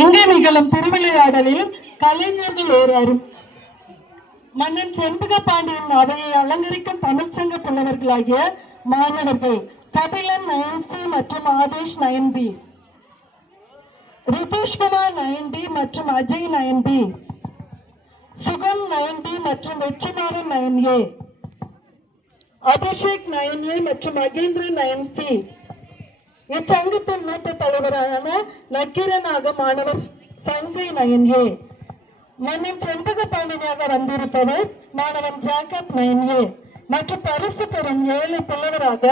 இங்கே நிகழும் திருவிளையாடலில் கலைஞர்கள் ஏறாரும் மன்னன் செண்பக பாண்டியன் அவையை அலங்கரிக்கும் தமிழ்ச்சங்க புலவர்களாகிய மாணவர்கள் கபிலன் 9C மற்றும் ஆதேஷ் 9B, ரிதேஷ்குமார் 9D மற்றும் அஜய் 9B, சுகம் 9D மற்றும் வெற்றிமாறன் 9A, அபிஷேக் 9A மற்றும் மகேந்திரன் 9C. இச்சங்கத்தின் மூத்த தலைவரான நக்கீரனாக மாணவர் சஞ்சய் 9A. மன்னன் செண்பக பாண்டியனாக வந்திருப்பவர் மாணவன் ஜாக்கப் 9A மற்றும் பரிசு பெறும் 7 புலவராக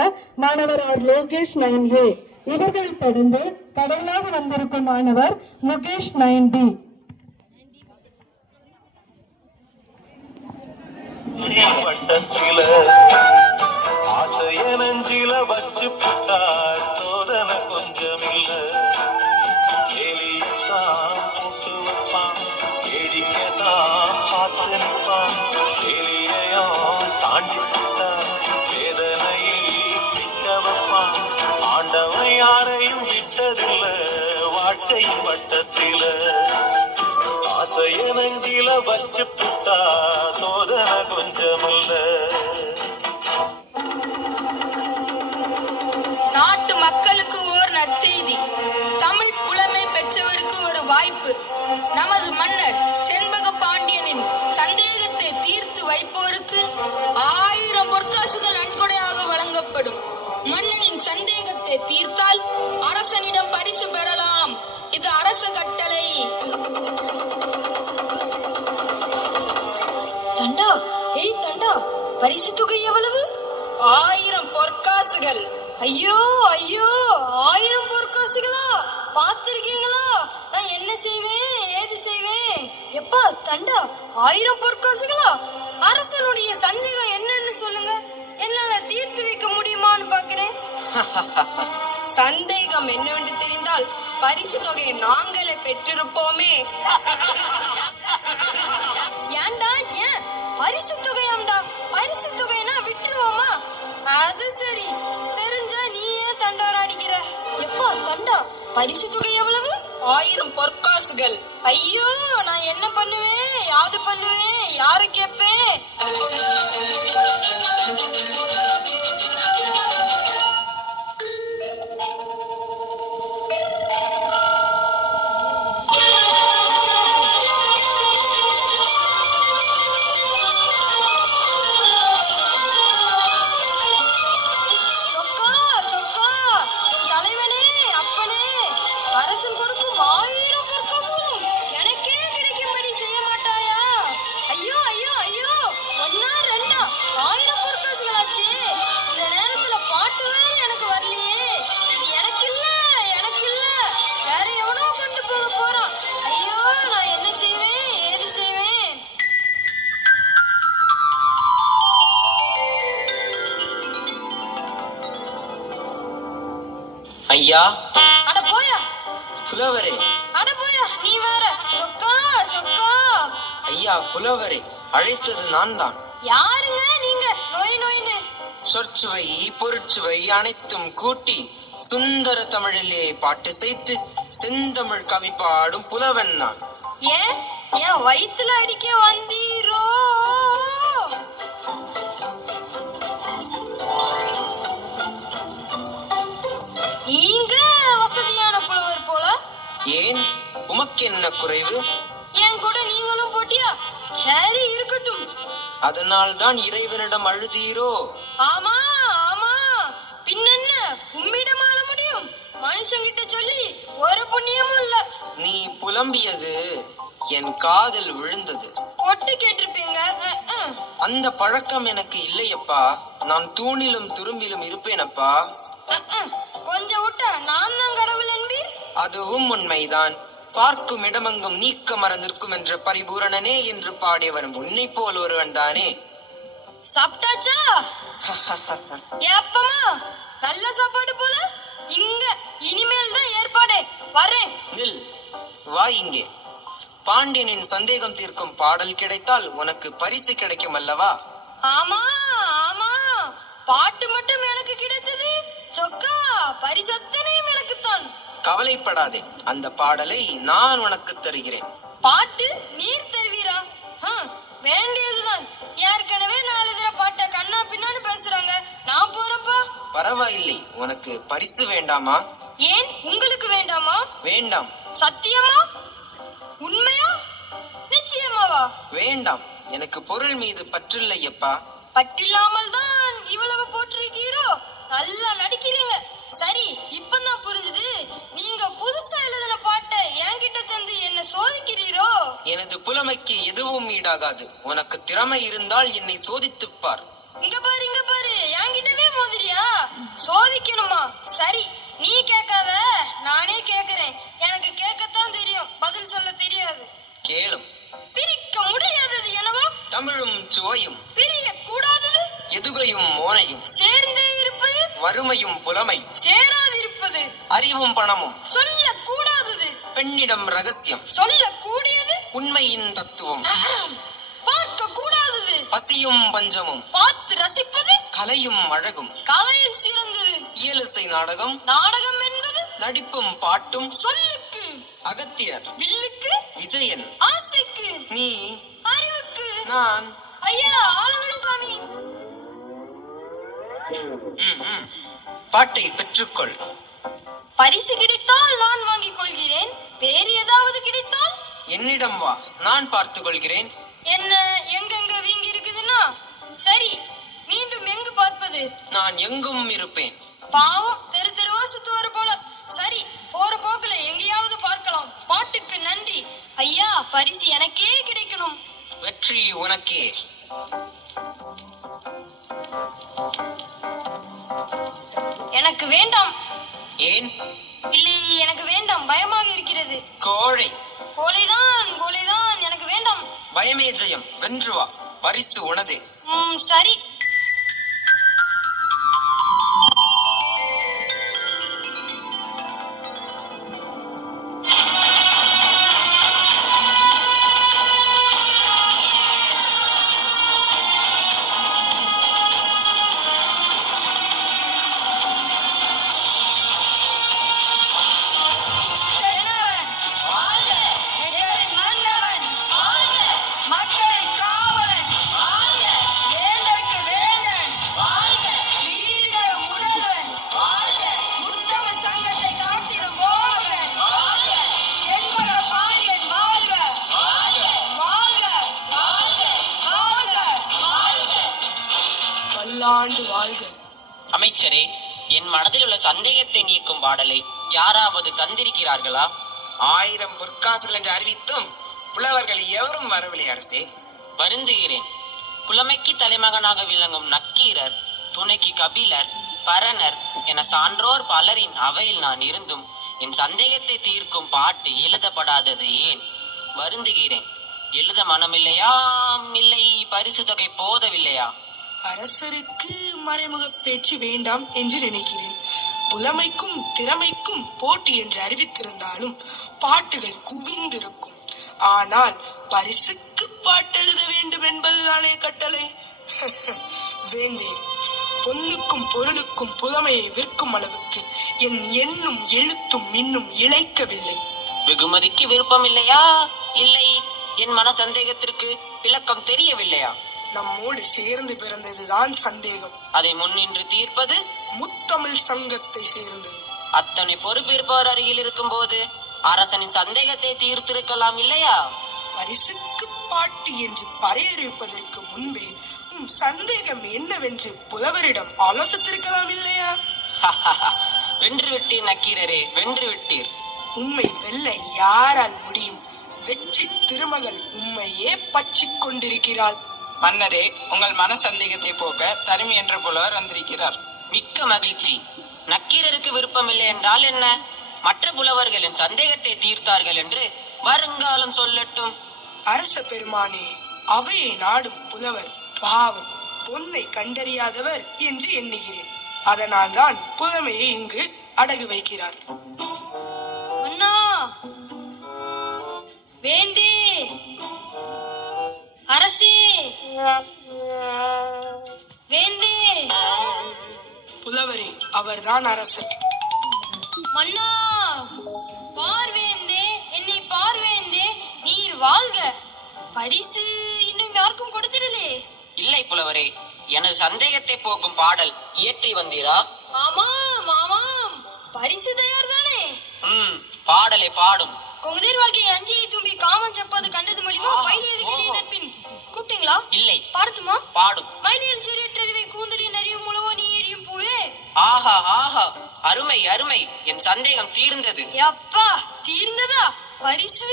மாணவர் ஆர் லோகேஷ் 9A. இவர்களை தொடர்ந்து கடவுளாக வந்திருக்கும் மாணவர் முகேஷ் 9B. ஆண்டவன் யாரையும் விட்டதில்ல வாழ்க்கையின் வட்டத்தில ஆசைய நெஞ்சில வச்சு புட்டா சோதனை கொஞ்சமில்ல. நாட்டு மக்களுக்கு ஓர் நற்செய்தி, தமிழ் புலமை பெற்றவருக்கு ஒரு வாய்ப்பு. நமது மன்னர் செண்பக பாண்டியனின் சந்தேகத்தை தீர்த்து வைப்போருக்கு 1000 பொற்காசுகள் நன்கொடையாக வழங்கப்படும். மன்னனின் சந்தேகத்தை தீர்த்தால் அரசனிடம் பரிசு பெறலாம். இது அரச கட்டளை. தண்டா, ஏய் தண்டா, பரிசு தொகை எவ்வளவு? 1000 பொற்காசுகள். ஐயோ ஐயோ, 1000 பொற்காசுகளா? பார்த்திருக்கீங்களா? நான் என்ன செய்வேன், ஏது செய்வேன்? எப்பா தண்டா, 1000 பொற்காசுகளா? அரசனுடைய சந்தேகம் என்னன்னு சொல்லுங்க, என்னால தீர்த்து வைக்க முடியுமான்னு பாக்குறேன். சந்தேகம் என்னவென்று தெரிந்தால் பரிசு தொகையை நாங்களே பெற்றிருப்போமே. ஏன்டா, ஏன் பரிசு தொகையாம்டா? பரிசு தொகைனா விட்டுருவோமா? அது சரி, தெரிஞ்சா நீயே தண்டாரா அடிக்கிற. எப்பா தண்டா, பரிசு தொகை எவ்வளவு? 1000 பொற்காசுகள். ஐயோ, நான் என்ன பண்ணுவேன், யாது பண்ணுவேன், யாரு கேப்பேன்? அரசன் கொடுக்கும் 1000 பொற்காசுகளும் எனக்கே கிடைக்கும்படி செய்ய மாட்டாயா? ஐயோ ஐயோ ஐயோ, ஒன்னா ரெண்டா 1000 பொற்காசுகளாச்சு. இந்த நேரத்துல பாட்டு வேற எனக்கு வரலையே. இது எனக்கு இல்ல, எனக்கு இல்ல, வேற எவனோ கொண்டு போக போறான். ஐயோ, நான் என்ன செய்வேன், ஏது செய்வேன்? ஐயா, அட போயா புலவரே. அட போயா, நீ வேற. சொக்கா சொக்கா. ஐயா புலவரே, அழைத்தது நான் தான். யாருங்க நீங்க? நோய் நோயின்னு சொற்சுவை பொருட்சுவை அனைத்தும் கூட்டி சுந்தர தமிழிலே பாட்டு செய்து செந்தமிழ் கவி பாடும் புலவன் நான். ஏன் என் வயிற்றுல அடிக்க வந்தீரோ? நீங்க வசதியான புலவர் போல. ஏன், உமக்கு என்ன குறைவு? என் கூட நீங்களும் போட்டியா? சரி, இருக்கட்டும். அதனால் தான் இறைவனிடம் அழுதீரோ? ஆமா ஆமா, பின்னென்ன உம்மிடம் ஆள முடியும்? மனுஷங்கிட்ட சொல்லி ஒரு புண்ணியமும் இல்ல. நீ புலம்பியது என் காதில் விழுந்தது. ஒட்டு கேட்டிருப்பீங்க. அந்த பழக்கம் எனக்கு இல்லையப்பா. நான் தூணிலும் துரும்பிலும் இருப்பேனப்பா. கொஞ்சம் விட்டா நான் தான் கடவுள் என்பீர். அதுவும் உண்மைதான். பார்க்கும் இடமெங்கும் நீக்க மறந்திருக்கும் என்ற பரிபூரணனே என்று பாடியவன் உன்னை போல் ஒருவன் தானே. சாப்பிட்டாச்சா? எப்பமா? நல்ல சாப்பாடு போல. இங்க இனிமேல் தான் ஏற்பாடே. வரேன். நில், வா இங்கே. பாண்டியனின் சந்தேகம் தீர்க்கும் பாடல் கிடைத்தால் உனக்கு பரிசு கிடைக்கும் அல்லவா? ஆமா ஆமா, பாட்டு மட்டும் எனக்கு கிடைத்தது. சொக்கா, பரிசத்தனையும் எனக்குத்தான். கவலைப்படாதே, அந்த பாடலை நான் உனக்கு தருகிறேன். பாட்டு நீர் தருவீரா? வேண்டியதுதான். ஏற்கனவே 4 தடவை பாட்ட கண்ணா பின்னான்னு பேசுறாங்க. நான் போறப்பா. பரவாயில்லை, உனக்கு பரிசு வேண்டாமா? ஏன், உங்களுக்கு வேண்டாமா? வேண்டாம். சத்தியமா? உண்மையா? நிச்சயமாவா? வேண்டாம், எனக்கு பொருள் மீது பற்றில்லையப்பா. பட்டில்லாமல் தான் இவ்வளவு போட்டிருக்கீரோ? நல்லா நடிக்கிறீங்க. சரி, இப்பதான் புரிஞ்சுது. நீங்க புதுசா எழுதின பாட்டை என்கிட்ட தந்து என்ன சோதிக்கிறீரோ? எனது புலமைக்கு எதுவும் ஈடாகாது. உனக்கு திறமை இருந்தால் என்னை சோதித்துப் பார். இங்க பாரு, இங்க பாரு, என்கிட்டவே மோதிரியா? சோதிக்கணுமா? சரி, நீ கேட்காத, நானே கேக்குறேன். எனக்கு கேட்கத்தான் தெரியும், பதில் சொல்ல தெரியாது. கேளும். பிரிக்க முடியாதது என்னவோ? தமிழும் சுவையும். பிரிய கூடாதது? எதுகையும் மோனையும். சேர்ந்தே இருப்பது? வறுமையும் புலமை. சேராதிருப்பது? அறிவும் பணமும். சொல்ல கூடாதது? பெண்ணிடம் ரகசியம். சொல்ல கூடியது? உண்மையின் தத்துவம். பார்க்க கூடாதது? பசியும் பஞ்சமும். பார்த்து ரசிப்பது? கலையும் அழகும். கலையில் சிறந்தது? இயலிசை நாடகம். நாடகம் என்பது? நடிப்பும் பாட்டும். சொல்லுக்கு? அகத்தியர். வில்லுக்கு? விஜயன். ஆசைக்கு? நீ. அறிவுக்கு? நான். ஐயா, ஆலவிடு சாமி. பாட்டை பெற்றுக்கொள். பரிசு கிடைத்தால் நான் வாங்கிக் கொள்கிறேன். வேறு ஏதாவது கிடைத்தால் என்னிடம் வா, நான் பார்த்துக் கொள்கிறேன். என்ன எங்கெங்க வீங்கி இருக்குதுன்னா? சரி, மீண்டும் எங்கு பார்ப்பது? நான் எங்கும் இருப்பேன். பாவம், தெரு தெருவா சுத்துவாரு போல. சரி, போற போக்குல எங்கேயாவது பார்க்கலாம். பாட்டுக்கு நன்றி. ஐயா, பரிசு எனக்கே கிடைக்கணும். வெற்றி உனக்கே. எனக்கு வேண்டாம். ஏன்? இல்லை, எனக்கு வேண்டாம், பயமாக இருக்கிறது. கோழை. கோழைதான், கோழைதான், எனக்கு வேண்டாம். பயமே ஜெயம், வென்று வா, பரிசு உனதே. சரி. அமைச்சரே, என் மனதில் உள்ள சந்தேகத்தை நீக்கும் பாடலை யாராவது தந்திருக்கிறார்களா? 1000 பொற்காசுகள் என்று அறிவித்தும் புலவர்கள் எவரும் வரவில்லை அரசே. வருந்துகிறேன். புலமைக்கு தலைமகனாக விளங்கும் நக்கீரர், துணைக்கு கபிலர், பரணர் என சான்றோர் பலரின் அவையில் நான் இருந்தும் என் சந்தேகத்தை தீர்க்கும் பாட்டு எழுதப்படாதது ஏன்? வருந்துகிறேன். எழுத மனமில்லையா, இல்லை பரிசு தொகை போதவில்லையா? அரசருக்கு மறைமுக பேச்சு வேண்டாம் என்று நினைக்கிறேன். புலமைக்கும் திறமைக்கும் போட்டி என்று அறிவித்திருந்தாலும் பாட்டுகள் குவிந்திருக்கும். ஆனால் பரிசுக்கு பாட்டெழுத வேண்டும் என்பதுதானே கட்டளை. வேந்தே, பொன்னுக்கும் பொருளுக்கும் புலமையை விற்கும் அளவுக்கு என் எண்ணும் எழுத்தும் இன்னும் இழைக்கவில்லை. வெகுமதிக்கு விருப்பம் இல்லையா, இல்லை என் மன சந்தேகத்திற்கு விளக்கம் தெரியவில்லையா? நம்மோடு சேர்ந்து பிறந்ததுதான் சந்தேகம். அதை முன்னின்று தீர்ப்பது முத்தமிழ் சங்கத்தை சேர்ந்தது. அத்தனை பொறுப்பேற்பவர் அருகில் இருக்கும் போது அரசனின் சந்தேகத்தை தீர்த்திருக்கலாம் இல்லையா? பரிசுக்கு பாட்டு என்று பறையறிப்பதற்கு முன்பே உன் சந்தேகம் என்னவென்று புலவரிடம் ஆலோசித்திருக்கலாம் இல்லையா? வென்று விட்டீர் நக்கீரரே, வென்று விட்டீர். உண்மை வெல்ல யாரால் முடியும்? வெற்றி திருமகள் உண்மையே பற்றிக் கொண்டிருக்கிறாள். மன்னரே, உங்கள் மன சந்தேகத்தை போக்க தருமி என்ற புலவர் வந்திருக்கிறார். மிக்க மகிழ்ச்சி. நக்கீரருக்கு விருப்பம் இல்லை என்றால் என்ன? மற்ற புலவர்களின் சந்தேகத்தை தீர்த்தார்கள் என்று வருங்காலம் சொல்லட்டும். அரச பெருமானே, அவையை நாடும் புலவர் பாவம், பொன்னை கண்டறியாதவர் என்று எண்ணுகிறேன். அதனால் தான் புலமையை இங்கு அடகு வைக்கிறார். அண்ணா, வேந்தே, அரசே, வேந்தே. புலவரே, அவர்தான் அரசர். மன்னா பார்வேந்தே, என்னை பார்வேந்தே, நீர் வாழ்க. பரிசு இன்னும் யாருக்கும் கொடுத்திடலே. இல்லை புலவரே, எனது சந்தேகத்தை போக்கும் பாடல் இயற்றி வந்தீரா? ஆமாம் ஆமாம், பரிசு தயார் தானே? பாடலை பாடும். கொங்குதேர் வாழ்க்கையை அஞ்சியை தும்பி காமன் செப்பது கண்டது மொழிவோ பைலியது கிளிய நட்பின். கூப்பிட்டீங்களா? இல்லை. பாடுமா? பாடும். மைலியல் சிறியற்றறிவை கூந்தலின் அறிவு முழுவோ நீ எரியும் பூவே. ஆஹா ஆஹா, அருமை அருமை, என் சந்தேகம் தீர்ந்தது. அப்பா, தீர்ந்ததா? பரிசு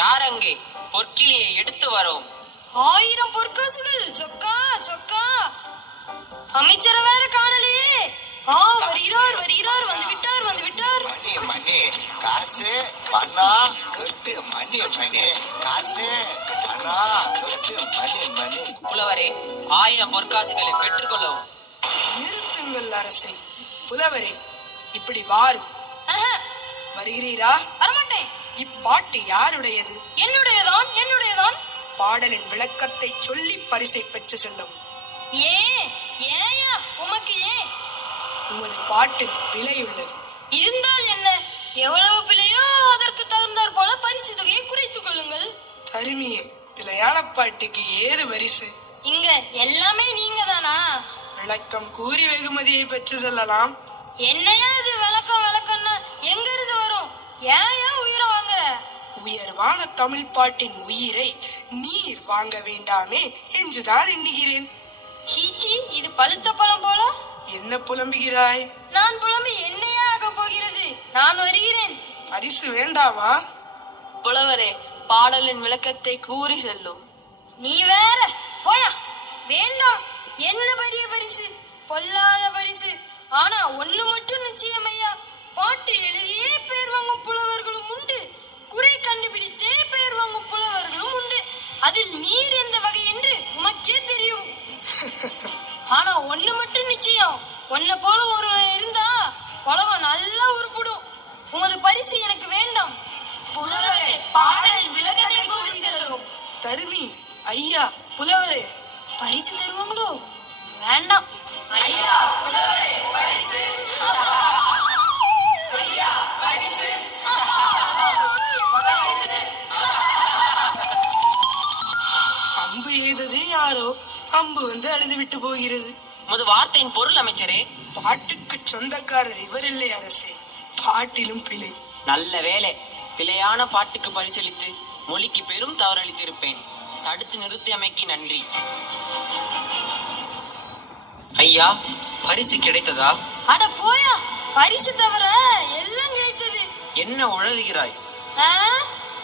யார் அங்கே? பொற்கிளியை எடுத்து வரவும். 1000 பொற்காசுகள். சொக்கா சொக்கா. அமைச்சரை வேற காணலையே. வருகிறார் வருகிறார், வந்து விட்டார் வந்து விட்டார். மணி மணி காசு பண்ணா கட்டு மணி மணி காசு பண்ணா கட்டு மணி மணி. புலவரே, 1000 பொற்காசுகளை பெற்றுக்கொள்ளவும். நிறுத்துங்கள் அரசே. புலவரே, இப்படி வாரும். வருகிறீரா? வரமாட்டேன். இப்பாட்டு யாருடையது? என்னுடையதான் என்னுடையதான். பாடலின் விளக்கத்தை சொல்லி பரிசை பெற்று செல்லும். ஏயா உமக்கு ஏன்? உமது பாட்டில் பிழை உள்ளது. இருந்தால் என்ன? எவ்வளவு பிழையோ அதற்கு தகுந்தாற் போல பரிசு தொகையை குறைத்துக் கொள்ளுங்கள். தருமியே, பிழையான பாட்டுக்கு ஏது பரிசு? இங்க எல்லாமே நீங்க தானா? விளக்கம் கூறி வெகுமதியை பெற்று செல்லலாம். என்னையா இது விளக்கம் விளக்கம்னா எங்க இருந்து வரும்? ஏன் உயிரை வாங்குற? உயர்வான தமிழ் பாட்டின் உயிரை நீர் வாங்க வேண்டாமே என்றுதான் எண்ணுகிறேன். சீச்சி, இது பழுத்த பழம் போல. என்ன புலம்புகிறாய்? நான் புலம்பி என்னையா ஆக போகிறது? நான் வருகிறேன். பரிசு வேண்டாமா? புலவரே, பாடலின் விளக்கத்தை கூறி செல்லும். நீ வேற போயா. வேண்டாம். என்ன பெரிய பரிசு? பொல்லாத பரிசு. ஆனா ஒண்ணு மட்டும் நிச்சயம் ஐயா, பாட்டு எழுதியே பெயர் வாங்கும் புலவர்களும் உண்டு, குறை கண்டுபிடித்தே பெயர் வாங்கும் புலவர்களும் உண்டு. அதில் நீர் எந்த வகை என்று உமக்கே தெரியும். ஆனா ஒண்ணு மட்டும் நிச்சயம், ஒன்ன போல ஒருவன் இருந்தா உலகம் நல்லா உருப்பிடும். உமது பரிசு எனக்கு வேண்டாம். புலவரே, பாடலின் விளக்கத்தை கூறி செல்லும். தருமி, ஐயா, புலவரே, பரிசு தருவாங்களோ? வேண்டாம். ஐயா புலவரே, பரிசு. ஐயா பரிசு. அம்பு எய்தது யாரோ அம்பு வந்து அழுது விட்டு போகிறது. உமது வார்த்தையின் பொருள் அமைச்சரே? பாட்டுக்கு சொந்தக்காரர் இவர் இல்லை அரசே. பாட்டிலும் பிழை. நல்ல வேலை, பிழையான பாட்டுக்கு பரிசளித்து மொழிக்கு பெரும் தவறளித்திருப்பேன். தடுத்து நிறுத்தியமைக்கு நன்றி. ஐயா, பரிசு கிடைத்ததா? அட போயா, பரிசு தவிர எல்லாம் கிடைத்தது. என்ன உளறுகிறாய்?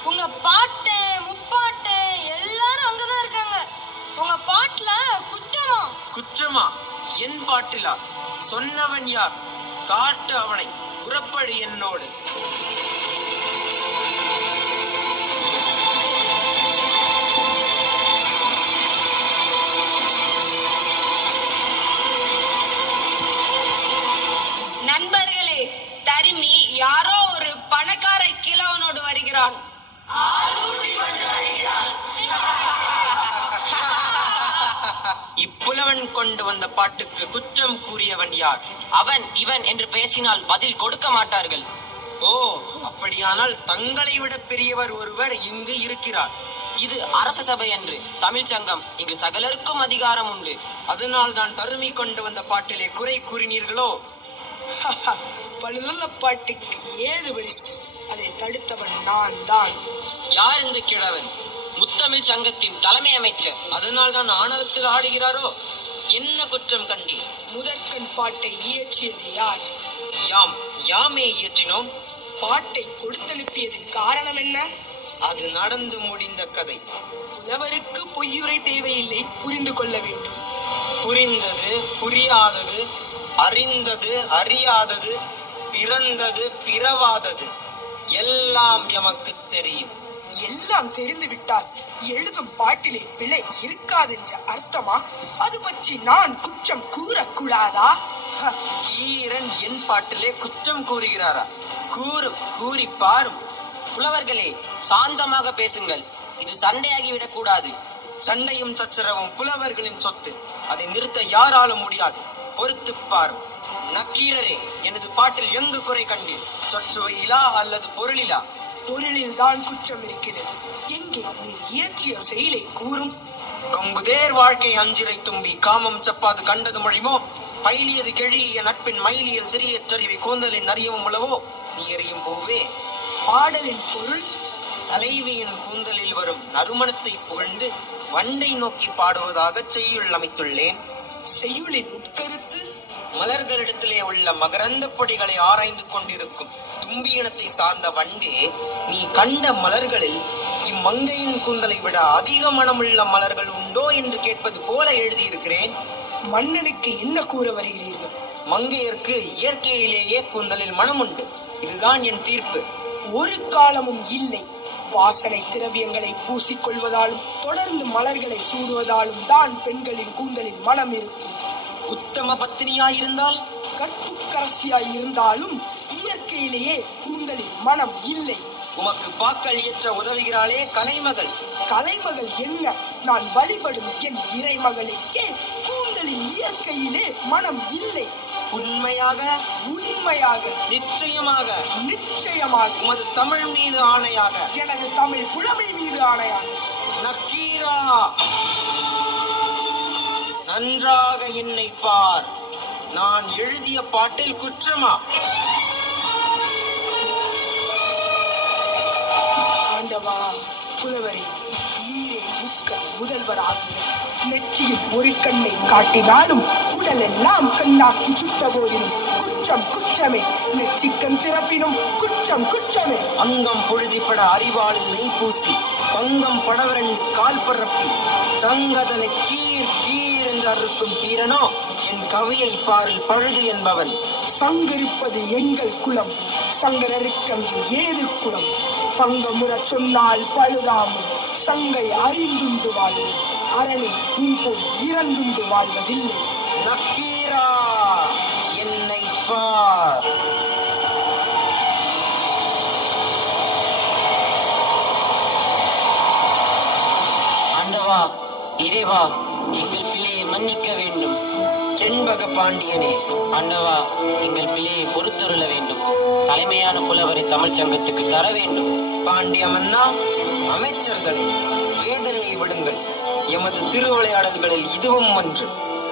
உங்க பாட்டு முப்பாட்டு எல்லாரும் அங்கதான் இருக்காங்க. உங்க பாட்டுல குற்றமா? குற்றமா? என் பாட்டிலா? சொன்னவன் யார்? காட்டு அவனை. புறப்படு என்னோடு. நண்பர்களே, தருமி யாரோ ஒரு பணக்கார கிழவனோடு வருகிறான். இப்புலவன் கொண்டு வந்த பாட்டுக்கு குற்றம் கூறியவன் யார்? அவன் இவன் என்று பேசினால் பதில் கொடுக்க மாட்டார்கள். ஓ, அப்படியானால் தங்களை விட பெரியவர் ஒருவர் இங்கு இருக்கிறார். இது அரச சபை என்று தமிழ் சங்கம், இங்கு சகலருக்கும் அதிகாரம் உண்டு. அதனால் தான் தருமி கொண்டு வந்த பாட்டிலே குறை கூறினீர்களோ? பழுதுள்ள பாட்டுக்கு ஏது பரிசு? அதை தடுத்தவன் நான் தான். யார் இந்த கிழவன்? முத்தமிழ் சங்கத்தின் தலைமை அமைச்சர். அதனால் தான் ஆணவத்தில் ஆடுகிறாரோ? என்ன குற்றம் கண்டீர்? முதற்கண் பாட்டை இயற்றியது யார்? யாமே இயற்றினோம். பாட்டை கொடுத்தனுப்பியதன் காரணம் என்ன? அது நடந்து முடிந்த கதை. புலவருக்கு பொய்யுரை தேவையில்லை, புரிந்து கொள்ள வேண்டும். புரிந்தது, புரியாதது, அறிந்தது, அறியாதது, பிறந்தது, பிறவாதது எல்லாம் எமக்கு தெரியும். எல்லாம் தெரிந்து விட்டால் எழுதும் பாட்டிலே பிழை இருக்காதென்ற அர்த்தமா? அது பற்றி நான் குற்றம் கூறக்கூடாதா? ஈரன் என் பாட்டிலே குற்றம் கூறுகிறாரா? கூறி பாரும். புலவர்களே, சாந்தமாக பேசுங்கள். இது சண்டையாகிவிடக் கூடாது. சண்டையும் சச்சரவும் புலவர்களின் சொத்து. அதை நிறுத்த யாராலும் முடியாது. பொறுத்து பாரும். நக்கீரரே, எனது பாட்டில் எங்கு குறை கண்டீர்? சொற்சுவையிலா அல்லது பொருளிலா? பொருளில் தான் குற்றம் இருக்கிறது. எங்கே நீர் இயற்றிய செயலை கூறும். கங்குதேர் வாழ்க்கை அஞ்சிரை தும்பி காமம் செப்பாது கண்டது மொழிமோ, பயிலியது கெழிய நட்பின் மயிலியல் சிறிய சரிவை கூந்தலின் அறியவும் உளவோ, நீ எறியும் பூவே. பாடலின் பொருள், தலைவியின் கூந்தலில் வரும் நறுமணத்தை புகழ்ந்து வண்டை நோக்கி பாடுவதாக செய்யுள் அமைத்துள்ளேன். செய்யுளின் உட்கருத்து, மலர்களிடத்திலே உள்ள மகரந்த பொடிகளை ஆராய்ந்து கொண்டிருக்கும் தும்பி இனத்தை சார்ந்த வண்டே, நீ கண்ட மலர்களில் இம்மங்கையின் கூந்தலை விட அதிக மனமுள்ள மலர்கள் உண்டோ என்று கேட்பது போல எழுதியிருக்கிறேன். மன்னனுக்கு என்ன கூற வருகிறீர்கள்? மங்கையர்க்கு இயற்கையிலேயே கூந்தலில் மனம் உண்டு. இதுதான் என் தீர்ப்பு. ஒரு காலமும் இல்லை. வாசனை திரவியங்களை பூசிக்கொள்வதாலும் தொடர்ந்து மலர்களை சூடுவதாலும் தான் பெண்களின் கூந்தலில் மனம் இருக்கும். உத்தம பத்தினியாயிருந்தால், கற்புக்கரசியாய் இருந்தாலும் இயற்கையிலேயே கூந்தலில் மனம் இல்லை. உமக்கு பாக்கள் இயற்ற உதவுகிறாளே கலைமகள். கலைமகள் என்ன? நான் வழிபடும் என் இறைமகளுக்கே கூந்தலின் இயற்கையிலே மனம் இல்லை. உண்மையாக? உண்மையாக, நிச்சயமாக? நிச்சயமாக. உமது தமிழ் மீது ஆணையாக? எனது தமிழ் புலமை மீது ஆணையாக. நக்கீரா, நன்றாக என்னை பார். நான் எழுதிய பாட்டில் குற்றமா? ஆண்டவா, புலவரே, நீரே முக்க முதல்வராகிய நெற்றியில் ஒரு கண்ணை காட்டினாலும் உடலெல்லாம் கண்ணாக்கி சுட்ட போதிலும் குற்றம் குற்றமே. நெற்றிக்கண் திறப்பினும் குற்றம் குற்றமே. அங்கம் பொழுதிப்பட அறிவாளில் நெய் பூசி பங்கம் படவரண்டு கால் பரப்பி சங்கதனை கீர் கீர் என்று அறுக்கும் தீரனோ என் கவியை பாரில் பழுது என்பவன். சங்கரிப்பது எங்கள் குலம், சங்கரருக்கங்கு ஏது குலம்? பங்கமுற சொன்னால் பழுதாமும் சங்கை அறிந்துண்டு வாழ்வோம். அரணை போல் இறந்துண்டு வாழ்வதில்லை. நக்கீரா, என்னை பார். ஆண்டவா, இறைவா, எங்கள் பிள்ளையை மன்னிக்க வேண்டும். செண்பக பாண்டியனே, ஆண்டவா, எங்கள் பிள்ளையை பொறுத்தருள வேண்டும். தலைமையான புலவரை தமிழ்ச் சங்கத்துக்கு தர வேண்டும். பாண்டிய மன்னா, அமைச்சர்களே, வேதனையை விடுங்கள். எமது திருவிளையாடல்களில் இதுவும் ஒன்று.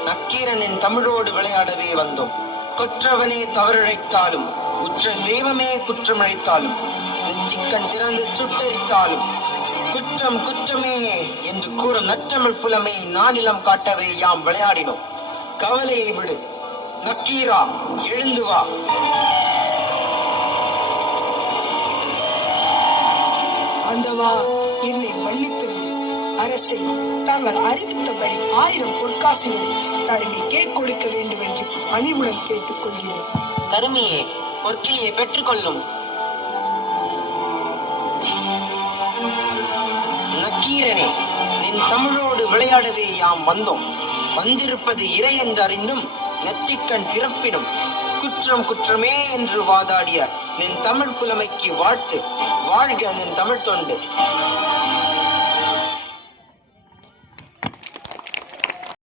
நக்கீரனின் தமிழோடு விளையாடவே வந்தோம். கொற்றவனே தவறிழைத்தாலும், உற்ற தெய்வமே குற்றமழைத்தாலும், நெற்றிக்கண் திறந்து சுட்டரித்தாலும் குற்றம் குற்றமே என்று கூறும் நற்றமிழ் புலமையை நானிலம் காட்டவே யாம் விளையாடினோம். கவலையை விடு. நக்கீரா, எழுந்து வா. ஆண்டவா, என்னை மன்னித்திருந்தது. அரசை தாங்கள் அறிவித்தபடி 1000 பொற்காசுகளை தருமிக்கே கொடுக்க வேண்டும் என்று பணிவுடன் கேட்டுக்கொள்கிறேன். தருமியே, பொற்கிளியை பெற்றுக்கொள்ளும். நக்கீரனே, நின் தமிழோடு விளையாடவே யாம் வந்தோம். வந்திருப்பது இறை என்றறிந்தும் நெற்றிக்கண் திறப்பினும் குற்றம் குற்றமே என்று வாதாடிய நின் தமிழ் புலமைக்கு வாழ்த்து. வாழ்க நின் தமிழ் தொண்டு.